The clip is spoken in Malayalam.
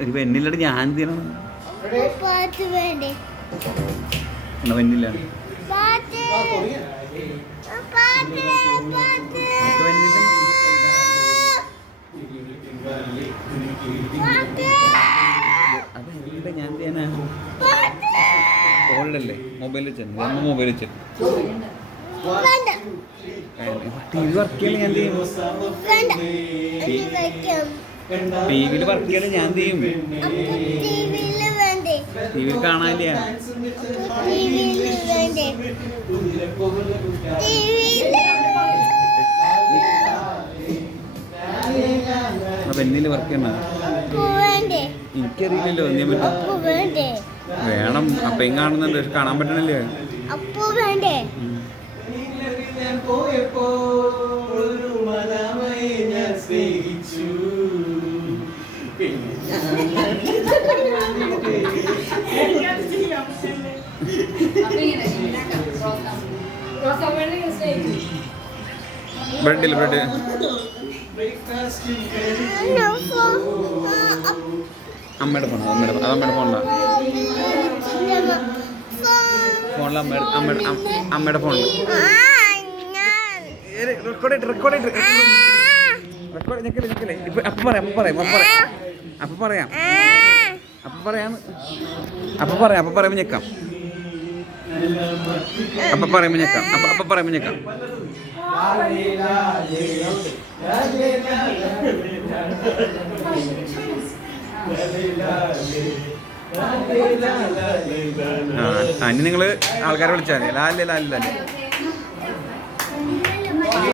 ഒരു പെണ്ണില്ലടി ഞാൻ എന്ത് ചെയ്യണം പെണ്ണില്ല അതെന്താ ഞാൻ ചെയ്യാനാ ഫോണിലല്ലേ മൊബൈലിൽ വെച്ചു അമ്മ മൊബൈൽ വെച്ചു ടി വി വർക്ക് ചെയ്യല് ഞാൻ ചെയ്യും ടി വിയിൽ വർക്ക് ചെയ്യല് ഞാൻ ചെയ്യും ടി വിയിൽ കാണാനില്ല പെണ്ണില് വർക്ക് ചെയ്യണ എനിക്കറിയില്ലല്ലോ ഞാൻ പറ്റും വേണം അപ്പം കാണുന്നുണ്ട് കാണാൻ പറ്റണില്ലേ ബ്രെഡിൽ ബ്രെഡ് അമ്മയുടെ ഫോൺ അമ്മയുടെ ഫോണിലാണ് അമ്മയുടെ ഫോണിൽ അപ്പൊ പറയുമ്പോ ഞെക്കാം ഇനി നിങ്ങള് ആൾക്കാരെ വിളിച്ചാൽ ലാലേ ലാലേ